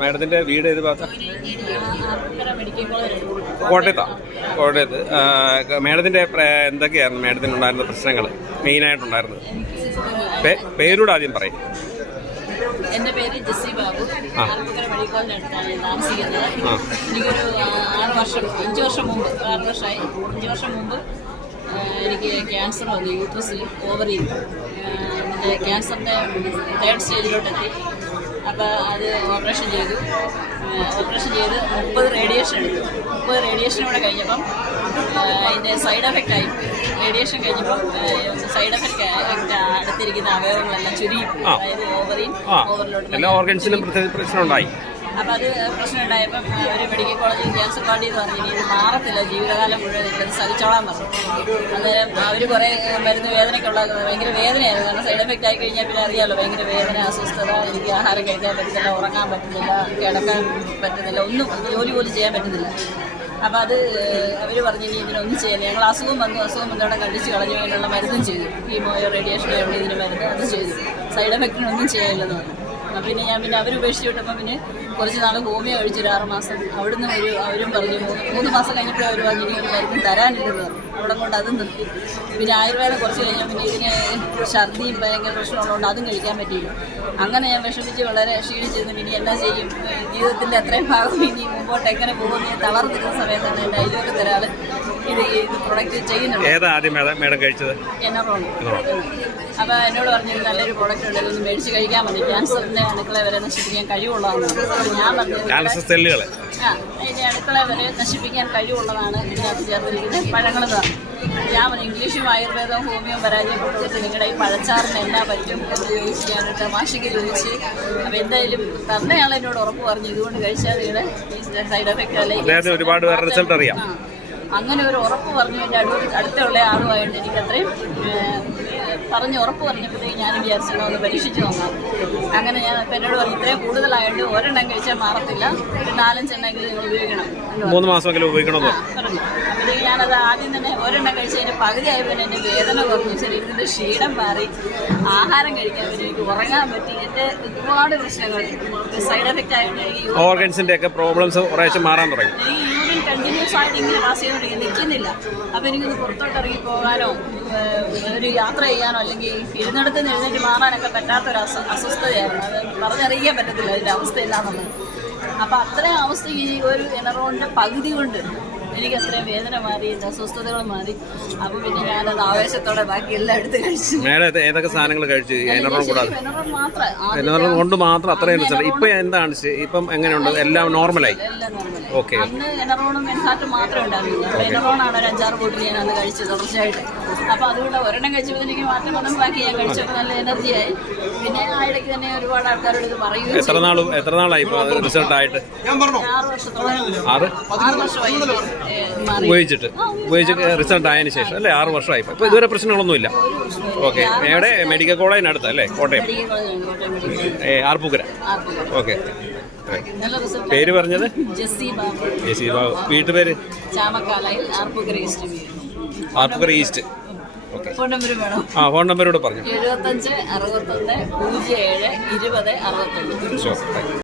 മാഡത്തിൻ്റെ വീട് ഏത് ഭാഗത്താ? കോട്ടയത്ത്. മാഡത്തിൻ്റെ എന്തൊക്കെയായിരുന്നു മാഡത്തിനുണ്ടായിരുന്ന പ്രശ്നങ്ങൾ മെയിനായിട്ടുണ്ടായിരുന്നത്? പേരൂടെ ആദ്യം പറയും. എൻ്റെ പേര് ജെസ്സി ബാബു. ആർപ്പുക്കര മെഡിക്കൽ കോളേജിനടുത്താണ് ഞാൻ താമസിക്കുന്നത്. എനിക്കൊരു 5 വർഷം മുമ്പ് എനിക്ക് ക്യാൻസർ വന്നു. യൂട്രസിൽ ഓവറിയിൽ ക്യാൻസറിൻ്റെ 3rd സ്റ്റേജിലോട്ടെത്തി. അപ്പോൾ അത് ഓപ്പറേഷൻ ചെയ്ത് 30 റേഡിയേഷൻ എടുത്തു. 30 റേഡിയേഷൻ കൂടെ കഴിഞ്ഞപ്പം അതിൻ്റെ സൈഡ് എഫക്റ്റ് ആയി. റേഡിയേഷൻ കഴിഞ്ഞപ്പം സൈഡ് എഫക്റ്റ് അടുത്തിരിക്കുന്ന അവയവങ്ങളെല്ലാം ചുരുങ്ങിപ്പോയി. അതായത് ഓവറിലോട്ട് എല്ലാ ഓർഗൻസിനും പ്രശ്നം ഉണ്ടായി. അപ്പോൾ അത് പ്രശ്നം ഉണ്ടായപ്പം ഒരു മെഡിക്കൽ കോളേജിൽ ക്യാൻസർ പാർട്ടി എന്ന് പറഞ്ഞു ഇനി ഇത് മാറത്തില്ല, ജീവിതകാലം മുഴുവൻ ഇത് സഹിച്ചോളാൻ പറഞ്ഞു. അന്നേരം അവർ കുറേ മരുന്ന് വേദനയ്ക്കുള്ള ഭയങ്കര വേദനയായിരുന്നു. കാരണം സൈഡ് എഫക്റ്റ് ആയി കഴിഞ്ഞാൽ പിന്നെ അറിയാമല്ലോ, ഭയങ്കര വേദന, അസ്വസ്ഥത, എനിക്ക് ആഹാരം കഴിക്കാൻ പറ്റുന്നില്ല, ഉറങ്ങാൻ പറ്റുന്നില്ല, കിടക്കാൻ പറ്റുന്നില്ല, ഒന്നും ജോലി പോലും ചെയ്യാൻ പറ്റുന്നില്ല. അപ്പോൾ അത് അവർ പറഞ്ഞു ഇനി ഇതിനൊന്നും ചെയ്യാൻ. ഞങ്ങൾ അസുഖം വന്നവിടെ കണ്ടിച്ച് കളഞ്ഞു. അതിനുള്ള മരുന്നും ചെയ്തു. കീമോയോ റേഡിയേഷനോ എവിടെ ഇതിന് മരുന്ന് അത് ചെയ്തു. സൈഡ് എഫക്റ്റിനൊന്നും ചെയ്യാനില്ലെന്ന് പറഞ്ഞു. പിന്നെ അവർ ഉപേക്ഷിച്ച് വിട്ടപ്പോൾ പിന്നെ കുറച്ച് നാൾ ഹോമിയോ കഴിച്ചൊരു 6 മാസം. അവിടുന്ന് അവരും പറഞ്ഞു 3 മാസം കഴിഞ്ഞപ്പോൾ അവർ പറഞ്ഞു ഇനി ഒരു മരുന്ന് തരാനില്ലെന്ന് പറഞ്ഞു. അവിടെ കൊണ്ട് അതും നിർത്തി. പിന്നെ ആയുർവേദം കുറച്ച് കഴിഞ്ഞാൽ പിന്നെ ഇതിന് ഛർദിയും ഭയങ്കര പ്രശ്നമുള്ളതുകൊണ്ട് അതും കഴിക്കാൻ പറ്റിയില്ല. അങ്ങനെ ഞാൻ വിഷമിച്ച് വളരെ ക്ഷീണിച്ചിരുന്നു. ഇനി എന്നാ ചെയ്യും, ജീവിതത്തിൻ്റെ അത്രയും ഭാഗം ഇനി മുമ്പോട്ട് എങ്ങനെ പോകുമെന്ന് ഞാൻ തളർന്നിരുന്ന സമയത്താണ് എൻ്റെ അയൽവക്കത്തെ ഒരാൾ ഇത് പ്രൊഡക്റ്റ് ചെയ്യുന്നുണ്ട്. അപ്പോൾ എന്നോട് പറഞ്ഞു നല്ലൊരു പ്രൊഡക്റ്റ് ഉണ്ടല്ലോ, ഒന്ന് മേടിച്ച് കഴിക്കാൻ മതി, ക്യാൻസറിൻ്റെ അണുക്കളെ വരെ നശിപ്പിക്കാൻ കഴിവുള്ളതാണ്. ഞാൻ പറഞ്ഞു അതിൻ്റെ അണുക്കളെ വരെ നശിപ്പിക്കാൻ കഴിവുള്ളതാണ് ഇതിനകത്ത് ചേർത്തിരിക്കുന്നത് പഴങ്ങളെന്ന് പറഞ്ഞു. ഞാൻ പറഞ്ഞു ഇംഗ്ലീഷും ആയുർവേദവും ഹോമിയോയും പരാജയപ്പെടുത്തിയിട്ട് നിങ്ങളുടെ ഈ പഴച്ചാറിന് എന്നാ പറ്റും എന്ന് ചോദിച്ച് ഞാനിട്ട് മാഷിക്ക് ചോദിച്ച്. അപ്പോൾ എന്തായാലും തന്നെയാൾ എന്നോട് ഉറപ്പ് പറഞ്ഞു ഇതുകൊണ്ട് കഴിച്ചാൽ നിങ്ങളുടെ ഈ സൈഡ് എഫക്റ്റ് അല്ലെങ്കിൽ ഒരുപാട് റിസൾട്ട് അറിയാം. അങ്ങനെ ഒരു ഉറപ്പ് പറഞ്ഞു. എൻ്റെ അടുത്തുള്ള ആളുമായിട്ട് എനിക്ക് അത്രയും പറഞ്ഞ് ഉറപ്പ് പറഞ്ഞപ്പോഴത്തേക്ക് ഞാൻ വിചാരിച്ചോ ഒന്ന് പരീക്ഷിച്ച് നോക്കാം. അങ്ങനെ ഞാൻ ഇപ്പം എന്നോട് പറഞ്ഞു ഇത്രയും കൂടുതലായിട്ട് ഒരെണ്ണം കഴിച്ചാൽ മാറത്തില്ല, ഒരു 4-5 എണ്ണമെങ്കിലും നിങ്ങൾ ഉപയോഗിക്കണം, 3 മാസമെങ്കിലും ഉപയോഗിക്കണം പറഞ്ഞു. അപ്പോഴത്തേക്ക് ഞാനത് ആദ്യം തന്നെ ഒരെണ്ണം കഴിച്ചതിൻ്റെ പകുതിയായപ്പോൾ എൻ്റെ വേദന കുറഞ്ഞു, ശരീരത്തിൻ്റെ ക്ഷീണം മാറി, ആഹാരം കഴിക്കാൻ പറ്റി, എനിക്ക് ഉറങ്ങാൻ പറ്റി. എൻ്റെ ഒരുപാട് പ്രശ്നങ്ങൾ സൈഡ് എഫക്റ്റ് ആയതുകൊണ്ട് എനിക്ക് ഓർഗൻസിൻ്റെ ഒക്കെ പ്രോബ്ലംസ് കുറേശ്ശെ മാറാൻ തുടങ്ങി. യൂറിൻ കണ്ടിന്യൂസ് ആയിട്ട് ഇങ്ങനെ പാസ് ചെയ്തുകൊണ്ടിരിക്കും, നിൽക്കുന്നില്ല. അപ്പോൾ എനിക്കൊന്ന് പുറത്തോട്ട് ഇറങ്ങി പോകാനോ ഒരു യാത്ര ചെയ്യാനോ അല്ലെങ്കിൽ ഇരുന്നിടത്ത് നിന്ന് എഴുന്നേറ്റ് മാറാനൊക്കെ പറ്റാത്തൊരു അസ്വസ്ഥതയായിരുന്നു. അത് പറഞ്ഞറിയിക്കാൻ പറ്റത്തില്ല അതിൻ്റെ അവസ്ഥയില്ലാന്നുള്ളത്. അപ്പോൾ അത്രയും അവസ്ഥ ഈ ഒരു എനറോണിൻ്റെ പകുതി കൊണ്ട് എനിക്ക് അത്രയും വേദന മാറി, എൻ്റെ അസ്വസ്ഥതകൾ മാറി. അപ്പോൾ പിന്നെ ഞാനത് ആവേശത്തോടെ ബാക്കി എല്ലാം എടുത്ത് കഴിച്ചു. ഏതൊക്കെ സാധനങ്ങൾ കഴിച്ചു? എനറോൺ കൊണ്ട് മാത്രം അത്രയും റിസൾട്ട്. ഇപ്പം എന്താണ്, ഇപ്പം എങ്ങനെയുണ്ട്? എല്ലാം നോർമലായി. ഓക്കെ. അന്ന് എനറോണും മെൻഹാർട്ടും മാത്രമേ ഉണ്ടായിരുന്നില്ല. അപ്പോൾ എനറോണാണ് ഒരു 5-6 ബോട്ടിൽ ഞാൻ അന്ന് കഴിച്ചത് തുടർച്ചയായിട്ട്. അപ്പോൾ അതുകൊണ്ട് ഒരെണ്ണം കഴിച്ചപ്പോൾ എനിക്ക് മാറ്റം വന്നു. ബാക്കി ഞാൻ കഴിച്ചപ്പോൾ നല്ല എനർജിയായി. പിന്നെ ആ ഇടയ്ക്ക് തന്നെ ഒരുപാട് ആൾക്കാരോട് ഇത് പറയുകയും. എത്ര നാളായി റിസൾട്ട് ആയിട്ട്? 6 വർഷത്തോളം. 6 വർഷമായി ഉപയോഗിച്ച് റിസൾട്ട് ആയതിനു ശേഷം അല്ലേ? 6 വർഷമായി. ഇപ്പോൾ ഇതുവരെ പ്രശ്നങ്ങളൊന്നുമില്ല. ഓക്കെ. എവിടെ? മെഡിക്കൽ കോളേജിനടുത്ത് അല്ലേ? കോട്ടയം ആർപ്പുക്കര. ഓക്കെ. പേര് പറഞ്ഞത്? ജെസ്സി ബാബു. വീട്ടുപേര്? ചാമക്കാലയിൽ Arpookara east. Okay. Phone number കൂടെ പറഞ്ഞു. 75 61 07 20 61.